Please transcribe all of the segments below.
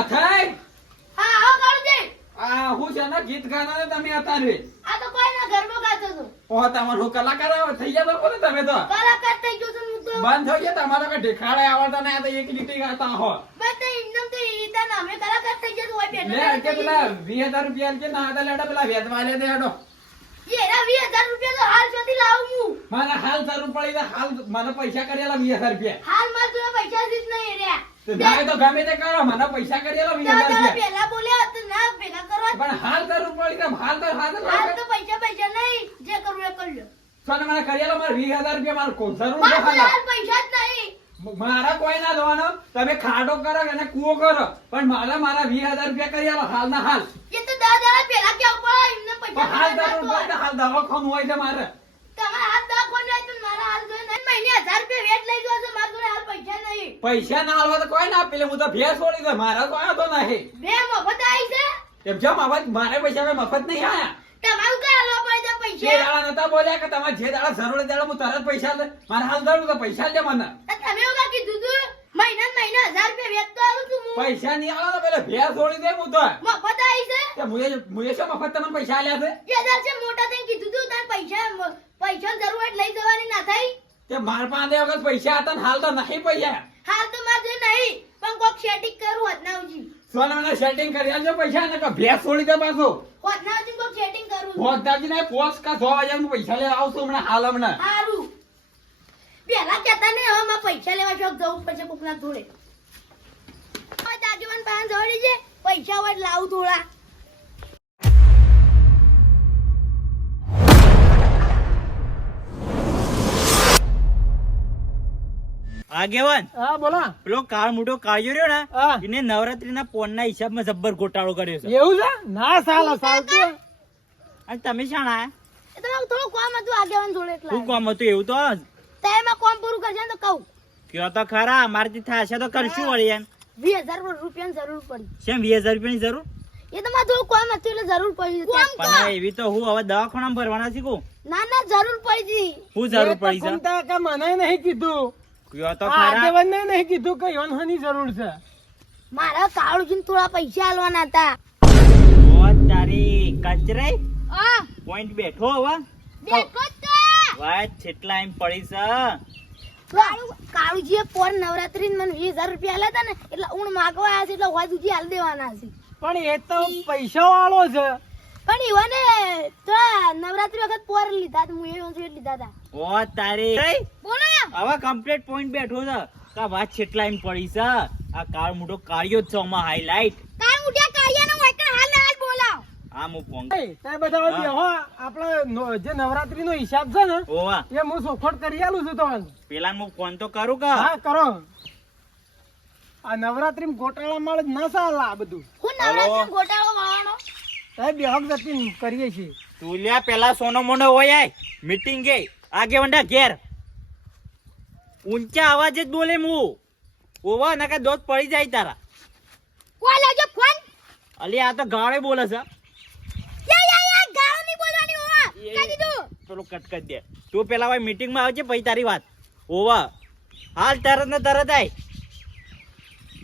ના થાય. હા આવો કાળુજી. હું છે ને ગીત ગાના તમે અત્યારે આ તો કોઈ ના ઘરમાં ગાતો હતો. ઓ તમારો કલાકાર થઈ ગયા તો કોને તમે તો કલાકાર થઈ ગયો છું હું તો. બંધ થઈ ગયા તમારો કે ઢેખાડે આવડતા ને આ તો એક લીટી ગાતા હો. બસ તે ઇન્દમ તો ઈતા ના અમે કલાકાર થઈ ગયા તો હોય બેઠા. લે કે પેલા 20000 રૂપિયા કે ના હતા લેડા પેલા વેચવા લે દે હેડો. એરા 20000 રૂપિયા તો હાલ સુધી લાવું હું. મારા હાલ જરૂર પડી તો હાલ મને પૈસા કરેલા 20000 રૂપિયા. હાલ માર તો પૈસા જ નહીં રહ્યા. તો ના તો ગમે તે કરો મને પૈસા કરેલા 20000 રૂપિયા. પેલા બોલ્યા તો ના ભેગા કરવા. પણ હાલ જરૂર પડી તો હાલ હાલ તો પૈસા નહીં જે કરવું એ કરી લો. સોને મને કરેલા મારા 20000 રૂપિયા માર કો જરૂર માર છે હાલ હાલ. પૈસા જ નહીં. મારા કોઈ ના દવાનો તમે ખાડો કરો અને કૂવો કરો પણ મારા 20000 રૂપિયા કરેલા હાલ ના હાલ. એ તો 10 દાડા પહેલા કેવું પડે એમને પણ પૈસા હાલ જરૂર પડી તો હાલ દવાખાનું હોય છે મારે. તમારા હાથ દવાખાને જાય તો મારા હાલ જોઈએ નહીં. મહિને 1000 રૂપિયા વેટ લઈ જજો મારા જોડે હાલ પૈસા નહીં. પૈસા ના આલવા તો કોઈ ના આપે હું તો ભેસ છોડી દે મારા તો આયો તો નહીં. બે મફત આવી છે. એમ જેમ મારે પૈસા કઈ મફત નહીં આયા. તમારું કઈ હાલવા પડે છે જે પૈસા. દાડા નતા બોલ્યા કે તમારે જે દાડા જરૂર દાડા હું તરત પૈસા લે મારે હાલ જરૂર તો પૈસા લે મને. તમે એવું કા કીધું તું મહિને 1000 રૂપિયા વેચ તો આલું તું હું. પૈસા નહીં આલો તો પેલા ભેસ છોડી દે હું તો. મફત આવી છે. કે મુએ શું મફત તમને પૈસા આલ્યા છે? એ હજાર છે મોટા થઈને કીધું તું તને પૈસા જરૂર હોય લઈ જવાની ના થઈ. તે માર પાસે વખત પૈસા હતા ને હાલ તો નહીં પૈસા. હાલ તો માર જોડે નહીં પણ કોક સેટિંગ કરું હોતનાવજી. સોનાના સેટિંગ કરી આલજો પૈસા ને કે ભેસ છોડી દે પાછો. હોતનાવજી કોક સેટિંગ કરું. હોદાજી ને પોસ કા 6000 નું પૈસા લે આવશું હમણાં હાલ હમણાં. હારું. પેલા કહેતા ને હવે મારે પૈસા લેવા શોખ જવું પડશે કોકના જોડે. હવે દાદીવાન પાસે જોડી છે પૈસા હોય લાવું થોડા. આગેવાન હા બોલો. પેલો કાળ મોટો કાળિયો રહ્યો ને હા. એને નવરાત્રીના પોનના હિસાબમાં જબ્બર ગોટાળો કર્યો છે. એવું છે ના સાલતું અને તમે શાણા આયા? એ તમારું થોડું કામ હતું આગેવાન જોડે એટલે. શું કામ હતું એવું તો તેમાં કામ પૂરું કરશે ને તો કહું. કયો તો ખરા મારથી થશે તો કરશું વળી એમ. 20000 રૂપિયાની જરૂર પડી. શેમ 20000 રૂપિયાની જરૂર? એ તમારે થોડું કામ હતું એટલે જરૂર પડી. પણ હવે એવી તો હું હવે દવાખાનામાં ભરવાના શીખું. ના ના જરૂર પડી. હું જરૂર પડી છે? કે મને નહીં કીધું કયો તો આ ખરા આગેવાનને નહીં કીધું કે યોનની જરૂર છે. મારા કાળુજીને થોડા પૈસા આલવાના હતા. ઓ તારી કચરાઈ આ પોઈન્ટ બેઠો હવે બેઠો જ તો. વાત છેટલા એમ પડી છે. કાળુજીએ પોર નવરાત્રી મને 20000 રૂપિયા આલ્યા હતા ને એટલે ઊણ માગવા આવ્યા છે એટલે હોય સુધી હાલ દેવાના છે. પણ એ તો પૈસા વાળો છે. પણ ઈવને તો નવરાત્રી વખત પોર લીધા હતા. હું એ લીધા હતા. ઓ તારી બોલો ને. હવે કમ્પ્લીટ પોઈન્ટ બેઠો છે કા વાત છેટલા એમ પડી છે. આ કાળ મોટો કાળિયો જ છે આમાં હાઈલાઈટ. કાળ ઉઠ્યા કાળિયાનો વાયકણ હાલ ને હાલ બોલાવ. આ હું ફોન તે બધા હવે બેહો આપણે જે નવરાત્રી નો હિસાબ છે ને ઓવા એ હું સોખોટ કરી આલું છું તમને. પેલા હું ફોન તો કરું કે હા કરો. આ નવરાત્રી ગોટાળા મળે જ ના ચાલે આ બધું. હું નવરાત્રી ગોટાળો વાળવાનો. સાહેબ બેહક જતી કરીએ છીએ. તું લ્યા પેલા સોનો મોનો હોય આય મીટિંગ ગઈ આગેવંડા ઘેર ઊંચા અવાજે જ બોલે હું ઓવા નકા દોત પડી જાય તારા. કોલ આવજો ફોન. અલી આ તો ગાળે બોલે છે. યા ગાળો નહીં બોલવાની હોવા. કહી દીધું. પેલો કટકટ દે તું પેલા ભાઈ મીટિંગ માં આવજે પછી તારી વાત ઓવા હાલ તરત ને તરત આય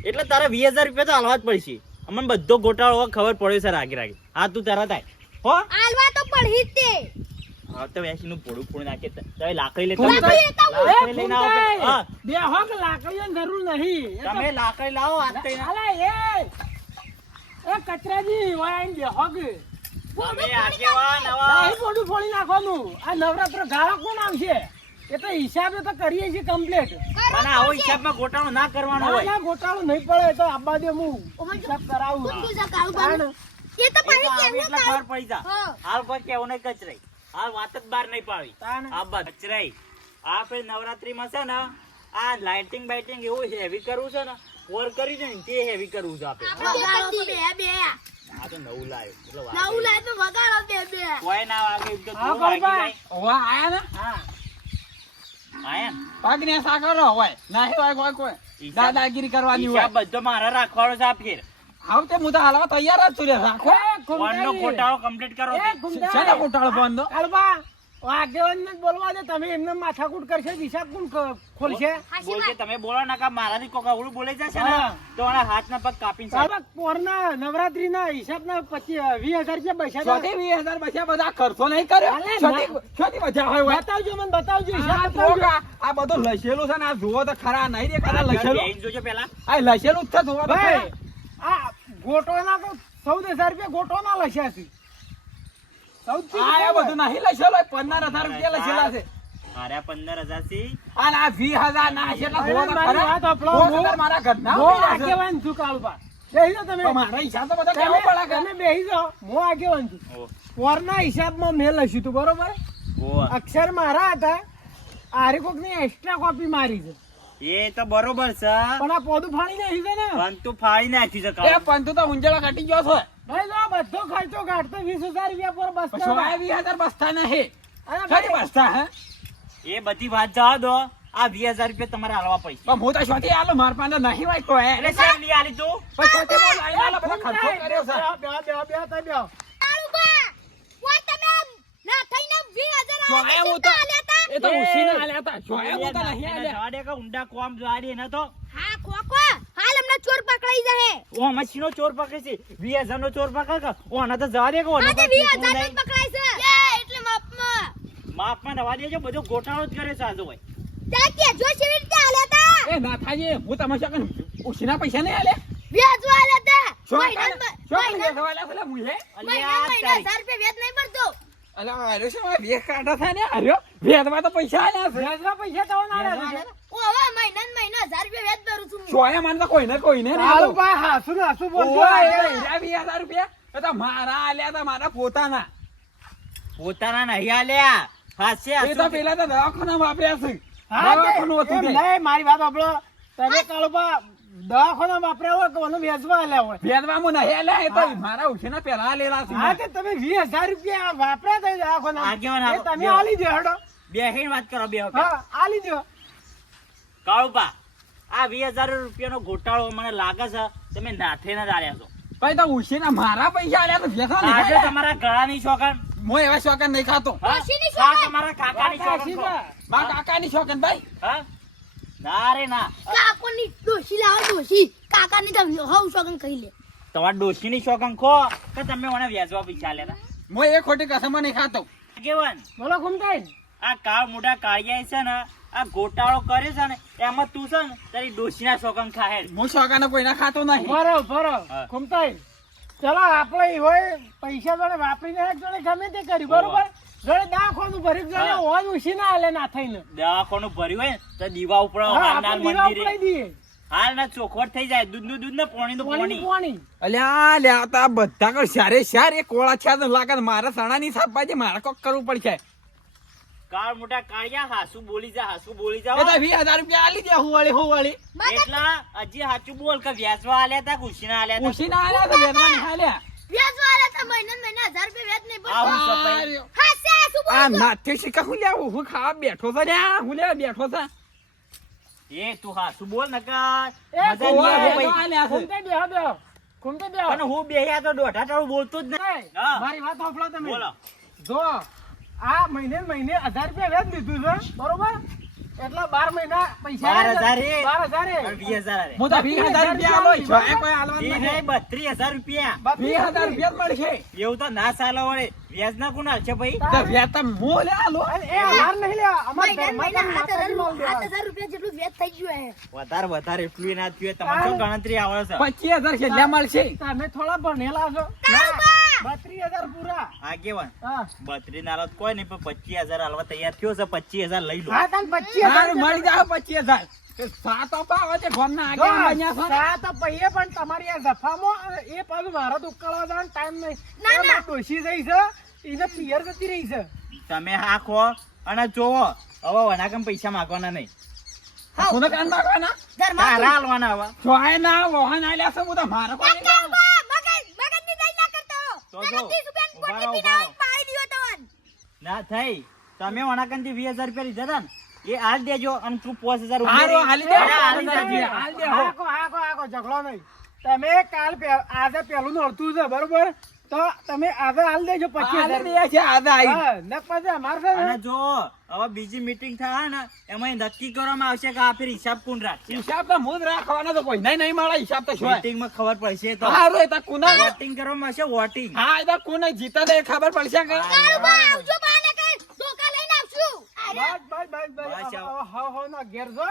એટલે તારે 20000 રૂપિયા તો હાલવા જ પડશે. અમને બધો ગોટાળો હવે ખબર પડ્યો છે રાગી રાગી. હા તું તરત આય હો. આલવા તો પડી જ તે. હા તો વેસી નું પોડું પોડ નાખે તમે લાકડી લેતા લાકડી લેતા આવો. લાકડી લઈને આવો કે- હા બેહક લાકડીની જરૂર નહીં. તમે લાકડી લાવો આ તો એના- અલા એ કચરાજી હોય આઈને બેહક. તમે આગેવાન હવે નહીં મોઢું ફોડી નાખવાનું. આ નવરાત્ર ગાળા કોણ આવશે? એ તો હિસાબે તો કરીએ છીએ કમ્પ્લીટ. અને આવો હિસાબમાં ગોટાળો ના કરવાનો હોય. ના ગોટાળો નહીં પડે તો આબા દે હું હિસાબ કરાવું. કોણ તું કાળું બાનું? એ તો એ તો પડી આવે કેમ એટલે ખબર પડી જા. હા. હાલ કોઈ કેવું નહીં કચરાઈ. હાલ વાત જ બહાર નહીં પાડી. તાણ. આ બસ કચરાઈ. આ ફેર નવરાત્રીમાં છે ને આ લાઇટિંગ બાઇટિંગ એવું હેવી કરવું છે ને ઓર કરી છે ને તે હેવી કરવું છે આપણે. વગાડો તો બે બે. આ તો નવું લાવ્યો એટલે વાત નવું લાય તો વગાડો બે બે. કોઈ ના વાગે એમ તો હા તું વાગી બાપા. જાય. ઓવા આયા ને હા આયા ને? પાકને સાકરો હોય નહીં હોય કોઈ દાદાગીરી કરવાની હોય. હિસાબ બધો મારે રાખવાનો છે આ ફેર. આવ તે હું તો હાલવા તૈયાર જ છું રે રાખો. ફોનનો ગોટાળો કમ્પ્લીટ કરો. એ શેનો ગોટાળો બંધો? કાળબા આગેવાનને જ બોલવા દે, તમે એમને માથાકૂટ કરશે હિસાબ કોણ ખોલશે? હાચી બોલજે, વાત. તમે બોલો ના કા મારાથી કોક અવળું બોલે જશે ને હા. તો આના હાથના પગ કાપીને સાહેબ. સાહેબ, પોરના નવરાત્રીના હિસાબના 20,000 રૂપિયા બચ્યા શોથી 20,000 બચ્યા બધા ખર્ચો નહીં કર્યો. અલે, શોથી બચ્યા હોય હોય. બતાવજો મને, બતાવજો આ હિસાબ જુઓ બતાવજો. કે આ બધું લસેલું છે ને, આ જુઓ તો ખરા નહીં દેખાતા આ લસેલું. બેહીને જોજો પેલા. આ લસેલું જ છે, જુઓ તો ખરા. ભાઈ, આ ગોટોના તો 14,000 રૂપિયા ગોટોના લખ્યા છે. 14,000 આ બધું નહીં લસેલું, 15,000 રૂપિયા લસેલા છે. મારા 15,000 થી અને આ 20,000 ના છે એટલે જુઓ તો મારી ખરા. વાત સાંભળો. 10,000 મારા ઘરના હું પડ્યા છે. આગેવાન છું કાળુભા. બેહી જાઓ તમે. તો મારા હિસાબ તો બધા કેવો પડે કે? તમે બેહી જાઓ. હું આગેવાન છું. ઓ, પોરના હિસાબમાં મેં લખ્યું હતું, બરોબર? ઓ, અક્ષર મારા હતા, આરે કોકની એક્સ્ટ્રા કોપી મારી છે. એ તો બરોબર છે પણ આ પોદું ફાડી નાખ્યું છે ને. પણ તું ફાડી નાખ્યું છે એ કાળું. પંતુ તો ઊંજળા કાઢી ગયો છે. ભાઈ જો આ બધો ખર્ચો કાઢતો 20,000 રૂપિયા પર બસ પછી આ 20,000 બસતા નહીં. અરે શોથી ભાઈ, બસતા હે? એ બધી વાત જવા દો. આ 20,000 રૂપિયા તમારે હાલવા પૈસા. પણ હું તો શોથી આલો, મારા પાસે નહીં હોય કોઈ. એટલે શેમ નહીં હાલી તું? પણ શોથી હું લાઈને આલો, બધો ખર્ચો કર્યો છે. બેહો, તમે બેહો. કાળુબા, ઓય તમે ના થઈને 20,000 જો આયા હું તો- આલ્યા તા. એ તો ઉછીને આલ્યા હતા. જોયા હું તો નહીં એને આલ્યા. જવા દે કે ઊંડા કોમ જવા દે એને તો. હા ખોખો, હાલ હમણાં ચોર પકડાઈ જશે. ઓ મચ્છીનો ચોર પકડે છે, 20,000 નો ચોર પકડ કે ઓ આને તો જવા દે કે ઓને આજે કોઈ 20,000 નહીં. જ પકડાય છે. એ એટલે માપમાં. માપમાં રવા દેજો, બધો ગોટાળો જ કરે છે આજો ભાઈ. ત્યાં કેજો કેવી રીતે આલ્યા તા. એ નાથાજી, હું તમે શું કહું? ઉછીના પૈસા નહીં આલ્યા? વ્યાજ આલ્યા તા. શું મહિના કાલે? શું કાલે વેચવા આલ્યા પેલા મુએ? મહિના અલ્યા તારી. 1000 રૂપિયા વ્યાજ નહીં ભરતો. અલા, અરે શું આ વેચ કાઢા થાય ને? અરે, વેચવા તો પૈસા આલ્યા છે. વ્યાજના પૈસા તો ના આલે છે. ઓ હવે મહિના ને મહિના 1000 રૂપિયા વ્યાજ ભરું છું હું. જોયા મને તો કોઈને નહીં આલો. કાળુભા હાસું ને હાસું બોલજો. ઓય, એ તો હીરા 20,000 રૂપિયા એ તો મારા આલ્યા હતા, મારા પોતાના. પોતાના નહીં આલ્યા. હાસે એ તો પેલા તો દવાખાના વાપર્યા છે. હા, તે- દવાખાનું હતું એમ તે. નહીં, મારી વાત સાંભળો. તમે કાળુભા દવાખાના વાપર્યા હોય કે ઓને વ્યાજમાં આલ્યા હોય. વેચવામાં નહીં આલ્યા, એ તો મારા ઉછીના પેલા આલેલા છે. હા, તે તમે 20,000 રૂપિયા વાપર્યા તા દવાખાના. આગેવાન એ હાલો, તમે બેહો. આલી દો હેડો. બેહીને વાત કરો બે હા, આલી દો. કાળુબા, આ 20,000 રૂપિયાનો ગોટાળો મને લાગે છે તમે નાથે ના આલ્યા છો. ભાઈ તો ઉછીના મારા પૈસા આલ્યા તો વેચવા નહીં આજે આલ્યા. તમારા ગળાની શોખન, હું એવા શોખન નહીં ખાતો. હા? ડોશીની આ શોખન. તમારા કાકાની શોખન છો. કાશીભા. મારા કાકાની શોખન ભાઈ. હા? ના રે ના. કાકોની ડોશી લાવો ડોશી. કાકાની તો હવ શોખન કહી લે. તમારા ડોશીની શોખન ખો કે તમે મને વ્યાજવા પૈસા આલ્યા હતા? હું એ ખોટી કસમમાં નહીં ખાતો. આગેવાન, બોલો ઘૂમતાઈ. આ કાળ મોટા કાળિયા છે ને, આ ગોટાળો કરે છે ને, એમાં તું છે ને તારી ડોશીના શોખન ખાહે. હું શોખન કોઈના ખાતો નહીં. બરો હા. ઘૂમતાઈ. ચલો આપણે હોય પૈસા જોડે વાપરીને એક જોડે ગમે તે કર્યું, બરોબર? જોડે દાખવાનું ભર્યું, જોડે હા. હોજ ઉછીના આલે ના થઈને. દવાખાનું ભર્યું હોય ને તો દીવા ઉપર હા, હાલના આપણે દીવા મંદિરે ઉપાડી દઈએ. હાલ ના ચોખવટ થઈ જાય. દૂધનું દૂધ ને પાણીનું પાણી પાણી. પાણી. અલ્યા લ્યા તા બધા કર સારે સાર એ કોળા છે તો લાગે મારા સણાની સાપા છે, મારે કોક કરવું પડશે. કાળ મોટા કાળિયા હાસુ બોલી જા, હાસુ બોલી એ જા. તો 20,000 રૂપિયા આલી દે હું વાળી. એટલા હજી સાચું બોલ કે વ્યાજવા આલ્યા તા કે ઉછીના આલ્યા તા? ઉછીના આલ્યા તો વેચવા નહીં આલ્યા. વ્યાજ આલ્યા તા મહિના ને મહિના 1000 રૂપિયા વ્યાજ નહીં આવું ભરતો. સફાઈ. હા સે શું આ બોલો છો? નાથે શીખા હું લેવું, હું ખાવા બેઠો છે લ્યા, હું લેવા બેઠો છે. એ તું હાસુ બોલ નકર એ મજા નહીં આવે ઓય, ભાઈ. આલ્યા છે. ઘૂમતાઈ બેહો, બેહો. ઘૂમતાઈ બેહો. પણ હું બેહ્યા તો દોઢા ટાળું બોલતો જ નહીં. એ, હા. મારી વાત સાંભળો તમે. બોલો. જો આ મહિને ને મહિને 1000 રૂપિયા વ્યાજ લીધું છે, બરોબર? એટલે 12 મહિના પૈસા 12,000 એ. 12,000 પણ 20,000 આલે. હું તો 20,000 રૂપિયા આલો, જો એ કોઈ આલવાનું એ નહીં. નહીં, 32,000 રૂપિયા. 20,000 રૂપિયા જ મળશે. એવું તો ના ચાલે વળે. વ્યાજ ના કોણ હાલશે ભાઈ? તો વ્યાજ તો હું લે આલો. અને એ હાર નહીં લે, અમાર મહિના ને ઘરમાં મહિના તો માતાજી માલ 7,000 રૂપિયા જેટલું વ્યાજ થઈ ગયું હે. વધારે એટલું ના થયું. તમારે શું ગણતરી આવડે છે? 25,000 છેલ્લા મળશે. તમે થોડા ભણેલા છો. કાળુબા! 32,000 પૂરા. આગેવાન, હા. 32 ના હાલત કોઈ નહીં, પણ 25,000 હાલવા તૈયાર થયો છે. 25,000 લઈ લો. હા, તને 25,000 હારું, મળી જાવ 25,000. એ સાત આપા આવે છે ગામના જો, આગેવાન બન્યા છો ને. સાત પૈયે પણ તમારી આ જફામાં એ પાછું મારા તો ઉકાળવા જવાનો ટાઈમ નહીં. ના, એ ના. મારી ડોશી જઈ છે, એને પિયર જતી રહી છે. તમે હા ખો અને જોવો. હવે વનાકમ પૈસા માંગવાના નહીં. કોને કાન નાખવાના? ઘરમાં તારા હાલવાના હવે. જોય ના વહન આલ્યા છે, હું તો મારે કોઈ નહીં. કાળુબા, મગજની દઈ ના કરતો. તો તને જો, 30 રૂપિયાની ઉભા રહો, પોટલી પીને ઉભા રહો. આવીને પાડી દીધો તવન. ના થઈ. તમે વનાકમથી 20,000 રૂપિયા લીધા હતા ને, એ હાલ દેજો અને તું 5,000 હારું, હાલી દે. હાલી દેજે. હાલ દે, હો. હાકો, ઝઘડો નહીં. તમે કાલ આજે પેલું નોરતું છે, બરોબર? તો તમે આજે હાલ દેજો 25,000. આલે દે છે આજે આઈ હા, નક પછી અમારે છે ને અને જો હવે બીજી મીટિંગ થાય ને એમાં નક્કી કરવામાં આવશે કે આ ફેર હિસાબ કોણ રાખશે. હિસાબ તો હું જ રાખવાનો તો કોઈ નહીં મળે હિસાબ તો શું મીટિંગમાં ખબર પડશે તો હા રે તા કુના વોટિંગ કરવામાં આવશે વોટિંગ. હા એ તો કોને જીતા દે ખબર પડશે કે કાળુબા આવજો બાને કઈ ધોકા લઈને આવશું બસ બસ બસ બસ બસ, હવે હવ ના ઘેર જો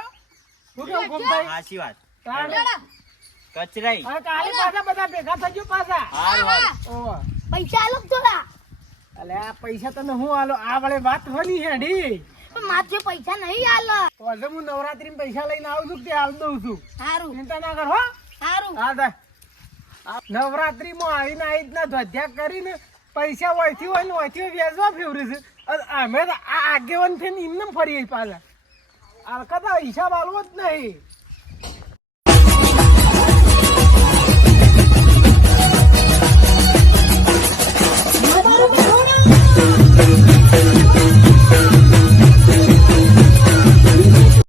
શું કેવું ગોમભાઈ? સાચી વાત. તાણ. કચરાઈ. હવે કાલે પાછા બધા ભેગા થજો પાછા. હારું, હારું. ઓવા. પૈસા આલો થોડા અલે આ પૈસા તમે હું આલો આ વળે વાત હોની હેડી પણ માથે પૈસા નહીં આલો તો આજે હું નવરાત્રી પૈસા લઈને આવું છું કે હાલ દઉં છું. સારું ચિંતા ના કર હો. સારું હા તા. નવરાત્રી માં આવીને આવી રીતના ધ્વજા કરીને પૈસા વળથી હોય ને વળથી વ્યાજવા ફેવરે છે અને અમે તો આ આગેવાન થઈને એમને ફરીએ પાછા આ કદા હિસાબ આલવો જ નહીં.